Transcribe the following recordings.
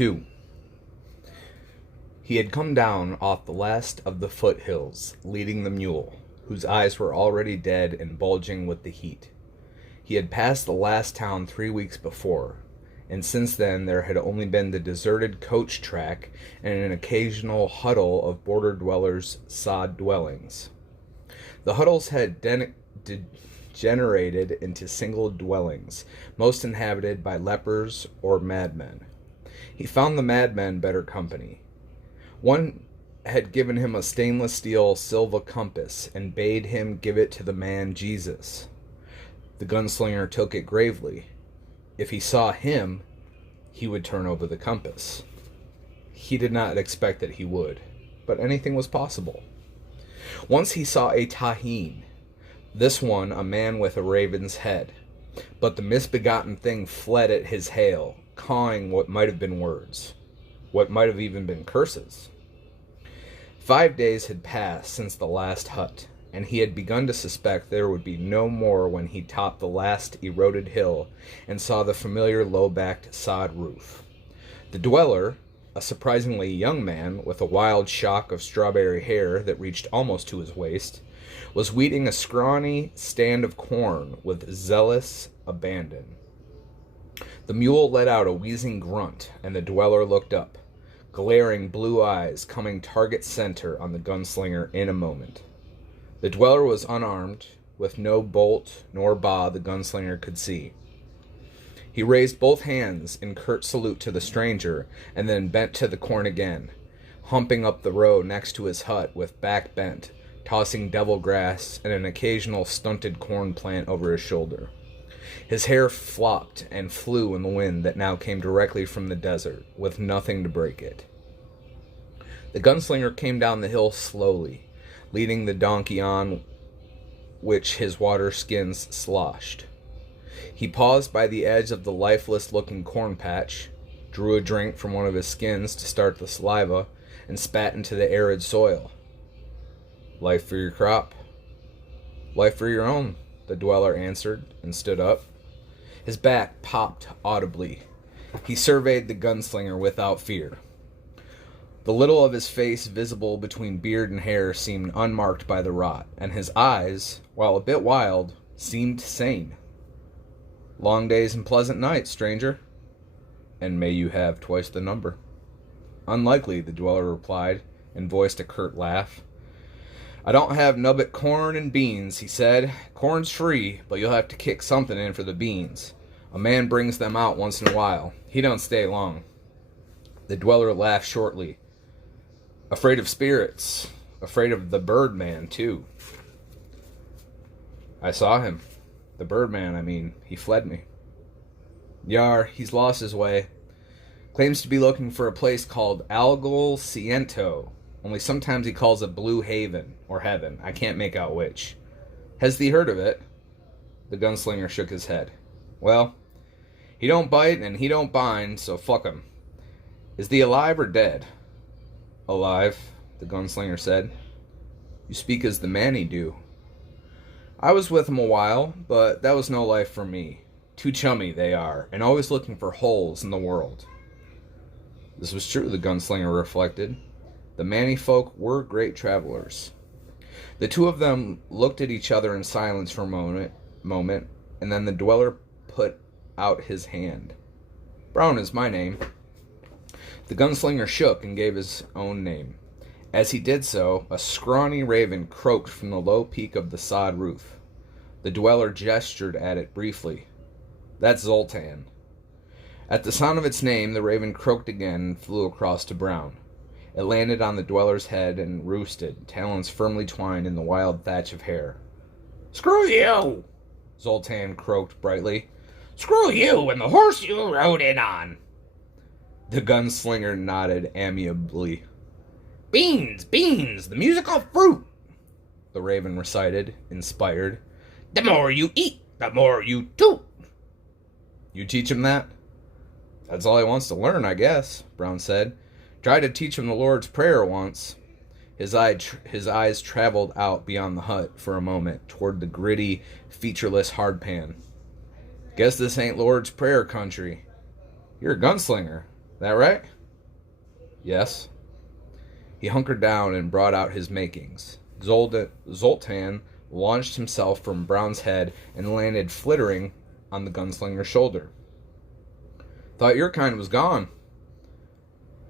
2. He had come down off the last of the foothills, leading the mule, whose eyes were already dead and bulging with the heat. He had passed the last town 3 weeks before, and since then there had only been the deserted coach track and an occasional huddle of border dwellers' sod dwellings. The huddles had degenerated into single dwellings, most inhabited by lepers or madmen. He found the madmen better company. One had given him a stainless steel silver compass and bade him give it to the man Jesus. The gunslinger took it gravely. If he saw him, he would turn over the compass. He did not expect that he would, but anything was possible. Once he saw a Tahin, this one a man with a raven's head, but the misbegotten thing fled at his hail, cawing what might have been words, what might have even been curses. 5 days had passed since the last hut, and he had begun to suspect there would be no more when he topped the last eroded hill and saw the familiar low-backed sod roof. The dweller, a surprisingly young man with a wild shock of strawberry hair that reached almost to his waist, was weeding a scrawny stand of corn with zealous abandon. The mule let out a wheezing grunt, and the dweller looked up, glaring blue eyes coming target center on the gunslinger in a moment. The dweller was unarmed, with no bolt nor bar the gunslinger could see. He raised both hands in curt salute to the stranger, and then bent to the corn again, humping up the road next to his hut with back bent, tossing devil grass and an occasional stunted corn plant over his shoulder. His hair flopped and flew in the wind that now came directly from the desert, with nothing to break it. The gunslinger came down the hill slowly, leading the donkey on which his water skins sloshed. He paused by the edge of the lifeless-looking corn patch, drew a drink from one of his skins to start the saliva, and spat into the arid soil. "Life for your crop." "Life for your own," the dweller answered, and stood up. His back popped audibly. He surveyed the gunslinger without fear. The little of his face visible between beard and hair seemed unmarked by the rot, and his eyes, while a bit wild, seemed sane. "Long days and pleasant nights, stranger." "And may you have twice the number." "Unlikely," the dweller replied, and voiced a curt laugh. "I don't have nubbit corn and beans," he said. "Corn's free, but you'll have to kick something in for the beans. A man brings them out once in a while. He don't stay long." The dweller laughed shortly. "Afraid of spirits. Afraid of the Birdman, too." "I saw him. The Birdman, I mean. He fled me." "Yar, he's lost his way. Claims to be looking for a place called Algol Ciento. Only sometimes he calls it Blue Haven, or Heaven. I can't make out which. Has thee heard of it?" The gunslinger shook his head. "Well, he don't bite and he don't bind, so fuck him. Is thee alive or dead?" "Alive," the gunslinger said. "You speak as the Manny do." "I was with him a while, but that was no life for me. Too chummy, they are, and always looking for holes in the world." This was true, the gunslinger reflected. The Manny folk were great travelers. The two of them looked at each other in silence for a moment, and then the dweller put out his hand. "Brown is my name." The gunslinger shook and gave his own name. As he did so, a scrawny raven croaked from the low peak of the sod roof. The dweller gestured at it briefly. "That's Zoltan." At the sound of its name, the raven croaked again and flew across to Brown. It landed on the dweller's head and roosted, talons firmly twined in the wild thatch of hair. "Screw you!" Zoltan croaked brightly. "Screw you and the horse you rode in on." The gunslinger nodded amiably. "Beans, beans, the musical fruit," the raven recited, inspired. "The more you eat, the more you toot." "You teach him that?" "That's all he wants to learn, I guess," Brown said. "Tried to teach him the Lord's Prayer once." His eyes traveled out beyond the hut for a moment, toward the gritty, featureless hardpan. "Guess this ain't Lord's Prayer country." "You're a gunslinger." That right? Yes. He hunkered down and brought out his makings. Zoltan launched himself from Brown's head and landed flittering on the gunslinger's shoulder. Thought your kind was gone.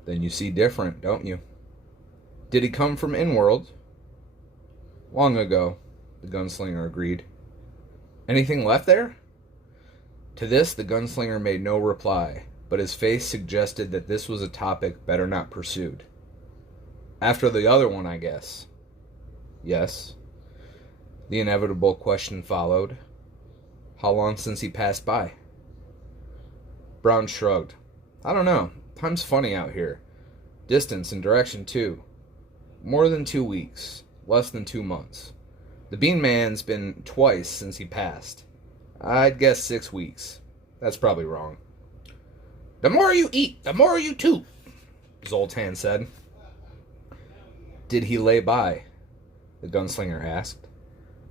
Then you see different, don't you? Did he come from Inworld? Long ago, the gunslinger agreed. Anything left there? To this, the gunslinger made no reply, but his face suggested that this was a topic better not pursued. After the other one, I guess. Yes. The inevitable question followed. How long since he passed by? Brown shrugged. I don't know. Time's funny out here. Distance and direction, too. More than 2 weeks. Less than 2 months. The Bean Man's been twice since he passed. I'd guess 6 weeks. That's probably wrong. The more you eat, the more you toot, Zoltan said. Did he lay by? The gunslinger asked.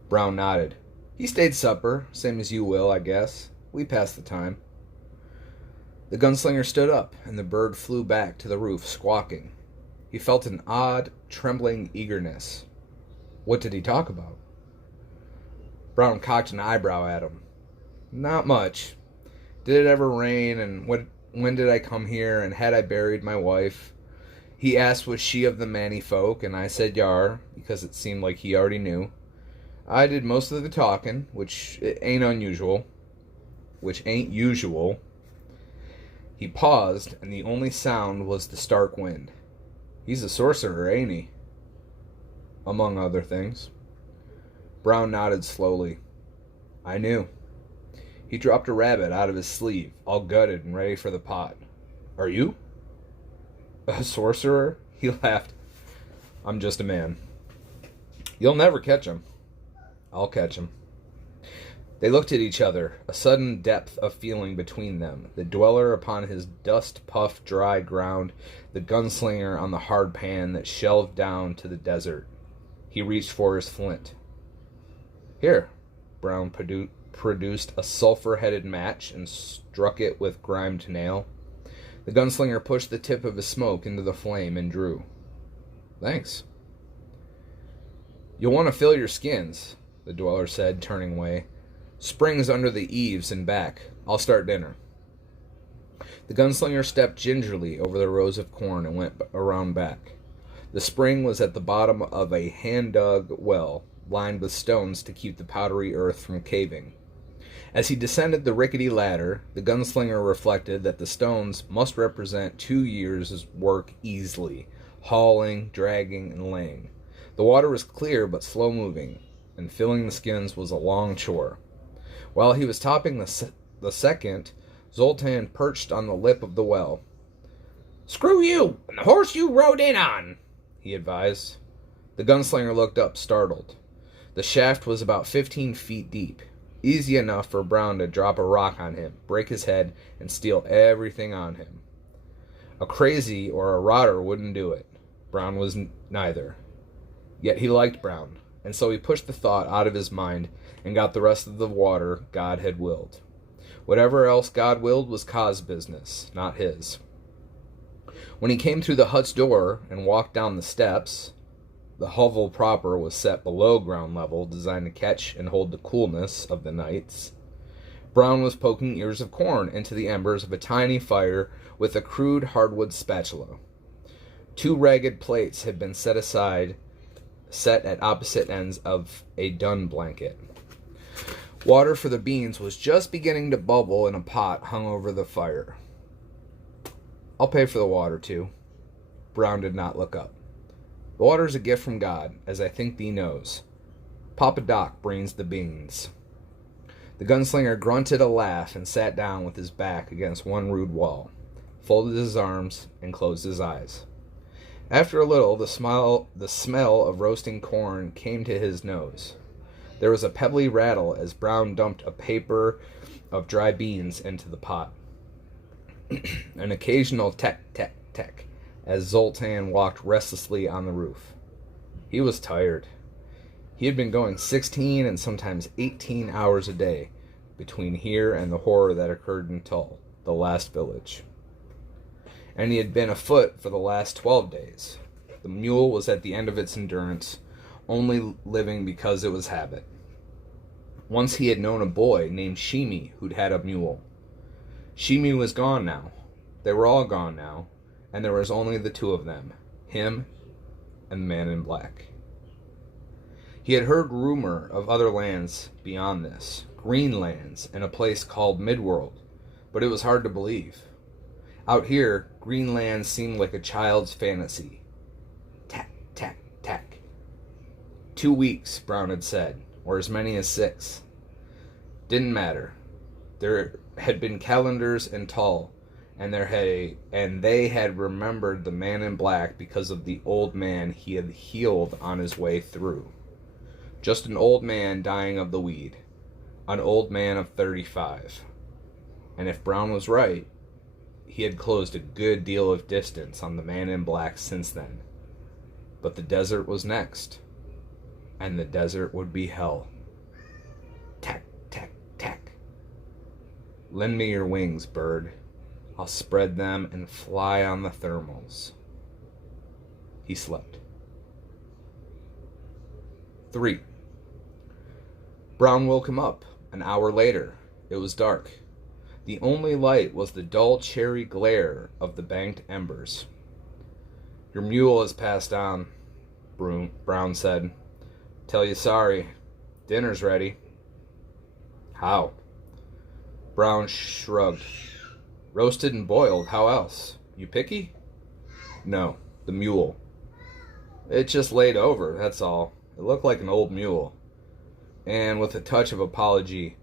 Brown nodded. He stayed supper, same as you will, I guess. We passed the time. The gunslinger stood up, and the bird flew back to the roof, squawking. He felt an odd, trembling eagerness. What did he talk about? Brown cocked an eyebrow at him. Not much. Did it ever rain, and when did I come here, and had I buried my wife? He asked was she of the Manny folk, and I said yar, because it seemed like he already knew. I did most of the talking, which ain't unusual. He paused, and the only sound was the stark wind. He's a sorcerer, ain't he? Among other things. Brown nodded slowly. I knew. He dropped a rabbit out of his sleeve, all gutted and ready for the pot. Are you? A sorcerer? He laughed. I'm just a man. You'll never catch him. I'll catch him. They looked at each other, a sudden depth of feeling between them, the dweller upon his dust-puffed dry ground, the gunslinger on the hard pan that shelved down to the desert. He reached for his flint. Here, Brown produced a sulphur-headed match and struck it with grimed nail. The gunslinger pushed the tip of his smoke into the flame and drew. Thanks. You'll want to fill your skins, the dweller said, turning away. Springs under the eaves and back. I'll start dinner. The gunslinger stepped gingerly over the rows of corn and went around back. The spring was at the bottom of a hand-dug well, lined with stones to keep the powdery earth from caving. As he descended the rickety ladder, the gunslinger reflected that the stones must represent 2 years' work easily, hauling, dragging, and laying. The water was clear but slow-moving, and filling the skins was a long chore. While he was topping the second, Zoltan perched on the lip of the well. Screw you, and the horse you rode in on, he advised. The gunslinger looked up, startled. The shaft was about 15 feet deep, easy enough for Brown to drop a rock on him, break his head, and steal everything on him. A crazy or a rotter wouldn't do it. Brown was neither. Yet he liked Brown, and so he pushed the thought out of his mind and got the rest of the water God had willed. Whatever else God willed was Kaa's business, not his. When he came through the hut's door and walked down the steps, the hovel proper was set below ground level, designed to catch and hold the coolness of the nights. Brown was poking ears of corn into the embers of a tiny fire with a crude hardwood spatula. 2 ragged plates had been set at opposite ends of a dun blanket. Water for the beans was just beginning to bubble in a pot hung over the fire. I'll pay for the water, too. Brown did not look up. The water's a gift from God, as I think thee knows. Papa Doc brings the beans. The gunslinger grunted a laugh and sat down with his back against one rude wall, folded his arms, and closed his eyes. After a little, the smell of roasting corn came to his nose. There was a pebbly rattle as Brown dumped a paper of dry beans into the pot. An occasional tack as Zoltan walked restlessly on the roof. He was tired. He had been going 16 and sometimes 18 hours a day between here and the horror that occurred in Tull, the last village. and he had been afoot for the last 12 days. The mule was at the end of its endurance, only living because it was habit. Once he had known a boy named Shimi who'd had a mule. Shimi was gone now. They were all gone now, and there was only the two of them, him and the man in black. He had heard rumor of other lands beyond this, green lands and a place called Midworld, but it was hard to believe. Out here, green lands seemed like a child's fantasy. Tack, tack, tack. 2 weeks, Brown had said, or as many as 6. Didn't matter. There had been calendars in Tull, and they had remembered the man in black because of the old man he had healed on his way through. Just an old man dying of the weed. An old man of 35. And if Brown was right, he had closed a good deal of distance on the man in black since then. But the desert was next. And the desert would be hell. Tack, tack, tack. Lend me your wings, bird. I'll spread them and fly on the thermals. He slept. 3. Brown woke him up. An hour later. It was dark. The only light was the dull cherry glare of the banked embers. Your mule has passed on, Brown said. Tell you sorry. Dinner's ready. How? Brown shrugged. Roasted and boiled. How else? You picky? No, the mule. It just laid over, that's all. It looked like an old mule. And with a touch of apology,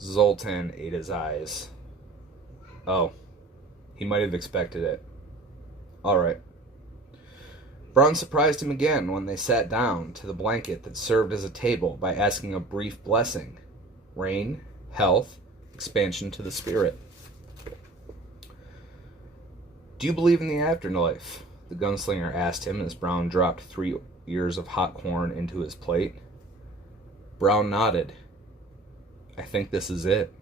Zoltan ate his eyes. Oh, he might have expected it. All right. Brown surprised him again when they sat down to the blanket that served as a table by asking a brief blessing. Rain, health, expansion to the spirit. Do you believe in the afterlife? The gunslinger asked him as Brown dropped 3 ears of hot corn into his plate. Brown nodded. I think this is it.